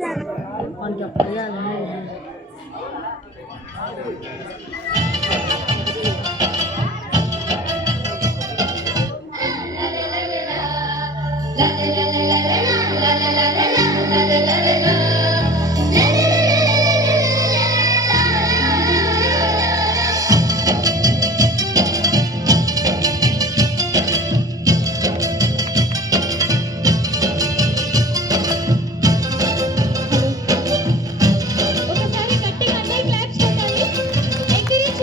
వాడికి అప్పుడే అలానే ఒకసారి గట్టిగా అందరూ క్లాప్స్ కొట్టాలి. ఎంకరేజ్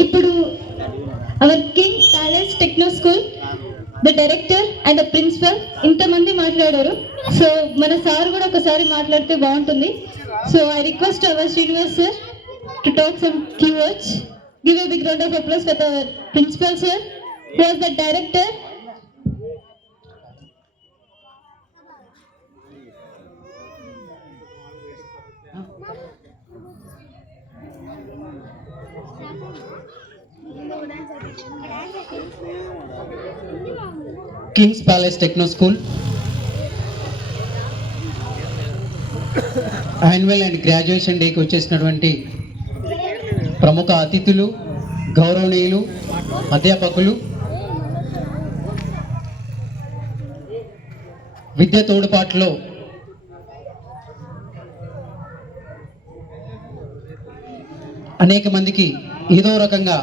ఇప్పుడు our King Palace techno School the director and the principal ఇంతమంది మాట్లాడారు. సో మన సార్ కూడా ఒకసారి మాట్లాడితే బాగుంటుంది. So I request our Srinivas sir to talk some few words. Give a big round of applause for the principal sir who was the director. Kings palace techno school annual and graduation డేకి వచ్చేసినటువంటి ప్రముఖ అతిథులు, గౌరవనీయులు, అధ్యాపకులు, విద్య తోడుపాటులో అనేక మందికి ఏదో రకంగా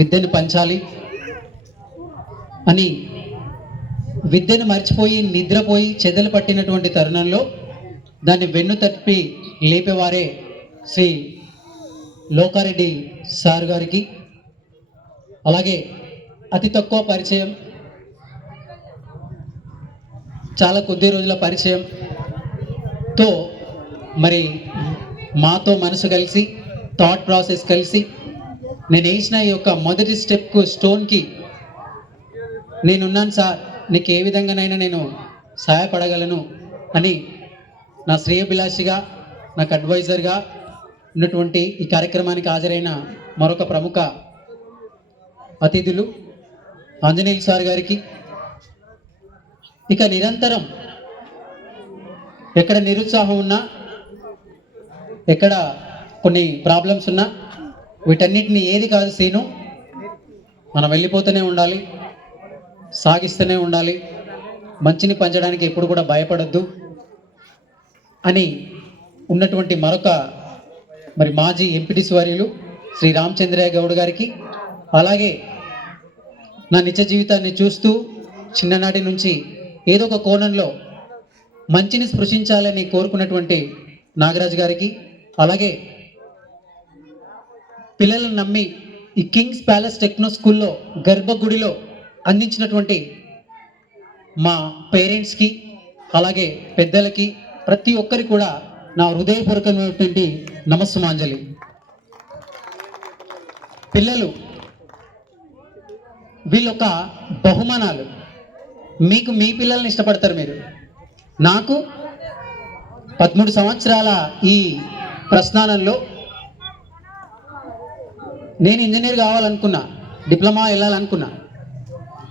విద్యను పంచాలి అని విద్యను మర్చిపోయి నిద్రపోయి చెదలు పట్టినటువంటి తరుణంలో దాన్ని వెన్ను తప్పి లేపేవారే శ్రీ లోకారెడ్డి సార్ గారికి, అలాగే అతి తక్కువ పరిచయం, చాలా కొద్ది రోజుల పరిచయంతో మరి మాతో మనసు కలిసి థాట్ ప్రాసెస్ కలిసి నేను వేసిన ఈ యొక్క మొదటి స్టెప్కు స్టోన్కి నేనున్నాను సార్, నీకు ఏ విధంగానైనా నేను సహాయపడగలను అని నా శ్రేయభిలాషిగా, నాకు అడ్వైజర్గా ఉన్నటువంటి ఈ కార్యక్రమానికి హాజరైన మరొక ప్రముఖ అతిథులు ఆంజనేయులు సార్ గారికి, ఇక నిరంతరం ఎక్కడ నిరుత్సాహం ఉన్నా, ఎక్కడ కొన్ని ప్రాబ్లమ్స్ ఉన్నా వీటన్నిటిని ఏది కాదు సీను, మనం వెళ్ళిపోతూనే ఉండాలి, సాగిస్తూనే ఉండాలి, మంచిని పంచడానికి ఎప్పుడు కూడా భయపడద్దు అని ఉన్నటువంటి మరొక మరి మాజీ ఎంపీటీసీ వర్యులు శ్రీ రామచంద్రయ్య గౌడ్ గారికి, అలాగే నా నిజ జీవితాన్ని చూస్తూ చిన్ననాటి నుంచి ఏదో ఒక కోణంలో మంచిని స్పృశించాలని కోరుకున్నటువంటి నాగరాజు గారికి, అలాగే పిల్లలను నమ్మి ఈ కింగ్స్ ప్యాలెస్ టెక్నో స్కూల్లో గర్భగుడిలో అందించినటువంటి మా పేరెంట్స్కి, అలాగే పెద్దలకి, ప్రతి ఒక్కరికి కూడా నా హృదయపూర్వకమైనటువంటి నమస్సుమాంజలి. పిల్లలు వీళ్ళొక బహుమానాలు. మీకు మీ పిల్లల్ని ఇష్టపడతారు మీరు. నాకు 13 సంవత్సరాల ఈ ప్రస్థానంలో నేను ఇంజనీర్ కావాలనుకున్నా, డిప్లొమా వెళ్ళాలనుకున్నా,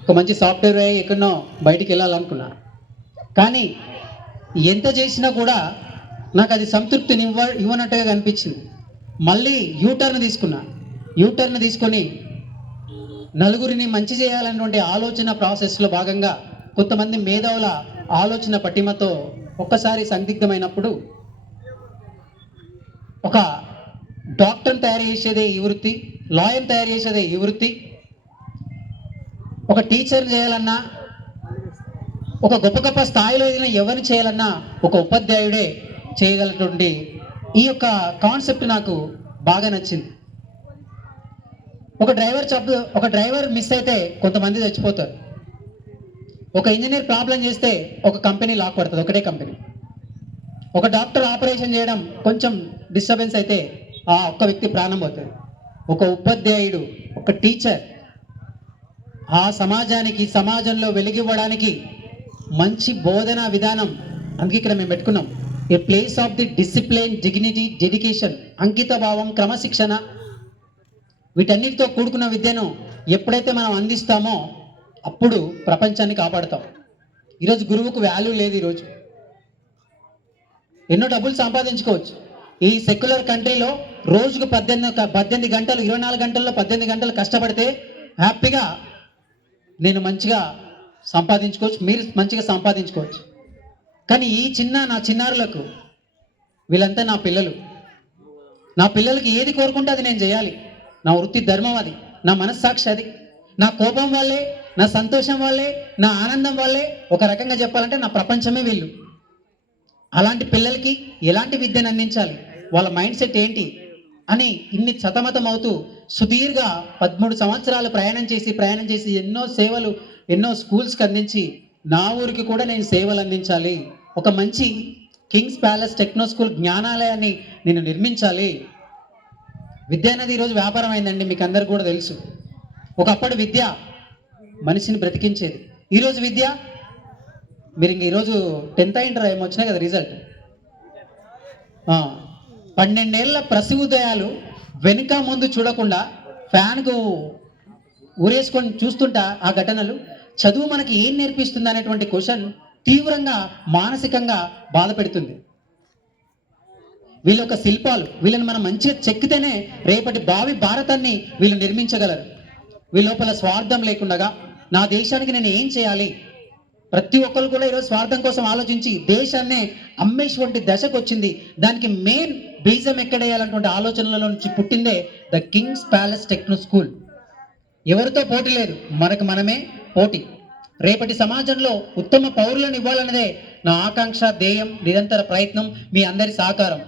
ఒక మంచి సాఫ్ట్వేర్ అయ్యి ఎక్కడనో బయటికి వెళ్ళాలనుకున్నా. కానీ ఎంత చేసినా కూడా నాకు అది సంతృప్తిని ఇవ్వనట్టుగా కనిపించింది. మళ్ళీ యూటర్న్ తీసుకొని నలుగురిని మంచి చేయాలన్నటువంటి ఆలోచన ప్రాసెస్లో భాగంగా కొంతమంది మేధావుల ఆలోచన పటిమతో ఒక్కసారి సందిగ్ధమైనప్పుడు ఒక డాక్టర్ని తయారు చేసేదే ఈ వృత్తి, లాయర్ని తయారు చేసేదే ఈ వృత్తి, ఒక టీచర్ చేయాలన్నా, ఒక గొప్ప గొప్ప స్థాయిలో ఎవరిని చేయాలన్నా ఒక ఉపాధ్యాయుడే చేయగలటువంటి ఈ యొక్క కాన్సెప్ట్ నాకు బాగా నచ్చింది. ఒక డ్రైవర్ మిస్ అయితే కొంతమంది చచ్చిపోతారు. ఒక ఇంజనీర్ ప్రాబ్లం చేస్తే ఒక కంపెనీ లాక్ పడుతుంది, ఒకటే కంపెనీ. ఒక డాక్టర్ ఆపరేషన్ చేయడం కొంచెం డిస్టర్బెన్స్ అయితే ఆ ఒక్క వ్యక్తి ప్రాణం పోతుంది. ఒక ఉపాధ్యాయుడు, ఒక టీచర్ ఆ సమాజంలో వెలిగివ్వడానికి మంచి బోధనా విధానం, అందుకే ఇక్కడ మేము పెట్టుకున్నాం a place of the discipline, dignity, dedication, అంకిత భావం, క్రమశిక్షణ, వీటన్నిటితో కూడుకున్న విద్యను ఎప్పుడైతే మనం అందిస్తామో అప్పుడు ప్రపంచాన్ని కాపాడుతాం. ఈరోజు గురువుకు వాల్యూ లేదు. ఈరోజు ఎన్నో డబ్బులు సంపాదించుకోవచ్చు. ఈ సెక్యులర్ కంట్రీలో రోజుకు 18 గంటలు, 24 గంటల్లో 18 గంటలు కష్టపడితే హ్యాపీగా నేను మంచిగా సంపాదించుకోవచ్చు, మీరు మంచిగా సంపాదించుకోవచ్చు. కానీ నా చిన్నారులకు, వీళ్ళంతా నా పిల్లలు. నా పిల్లలకి ఏది కోరుకుంటే అది నేను చేయాలి. నా వృత్తి ధర్మం అది. నా మనస్సాక్షి అది. నా కోపం వల్లే, నా సంతోషం వల్లే, నా ఆనందం వల్లే, ఒక రకంగా చెప్పాలంటే నా ప్రపంచమే వీళ్ళు. అలాంటి పిల్లలకి ఎలాంటి విద్యను అందించాలి, వాళ్ళ మైండ్ సెట్ ఏంటి అని ఇన్ని సతమతం అవుతూ సుదీర్ఘ 13 సంవత్సరాలు ప్రయాణం చేసి ఎన్నో సేవలు, ఎన్నో స్కూల్స్కి అందించి నా ఊరికి కూడా నేను సేవలు అందించాలి, ఒక మంచి కింగ్స్ ప్యాలెస్ టెక్నో స్కూల్ జ్ఞానాలయాన్ని నేను నిర్మించాలి. విద్య అనేది ఈరోజు వ్యాపారం అయిందండి, మీకు అందరికి కూడా తెలుసు. ఒకప్పుడు విద్య మనిషిని బ్రతికించేది, ఈరోజు విద్య, మీరు ఇంక ఈరోజు 10th ఇంటర్ ఏమొచ్చినాయి కదా రిజల్ట్, 12 ఏళ్ల ప్రసి ఉదయాలు వెనుక ముందు చూడకుండా ఫ్యాన్కు ఊరేసుకొని చూస్తుంటా ఆ ఘటనలు, చదువు మనకి ఏం నేర్పిస్తుంది అనేటువంటి క్వశ్చన్ తీవ్రంగా మానసికంగా బాధ పెడుతుంది. వీళ్ళ యొక్క శిల్పాలు, వీళ్ళని మనం మంచిగా చెక్కితేనే రేపటి భావి భారతాన్ని వీళ్ళు నిర్మించగలరు. వీళ్ళ లోపల స్వార్థం లేకుండా నా దేశానికి నేను ఏం చేయాలి, ప్రతి ఒక్కరు కూడా ఈరోజు స్వార్థం కోసం ఆలోచించి దేశాన్నే అమ్మేటువంటి దశకు వచ్చింది. దానికి మెయిన్ బీజం ఎక్కడేయాలన్నటువంటి ఆలోచనలలో నుంచి పుట్టిందే the king's palace techno school. ఎవరితో పోటీ లేదు, మనకు మనమే పోటీ. రేపటి సమాజంలో ఉత్తమ పౌరులను ఇవ్వాలన్నదే నా ఆకాంక్ష, ధ్యేయం, నిరంతర ప్రయత్నం, మీ అందరి సహకారం.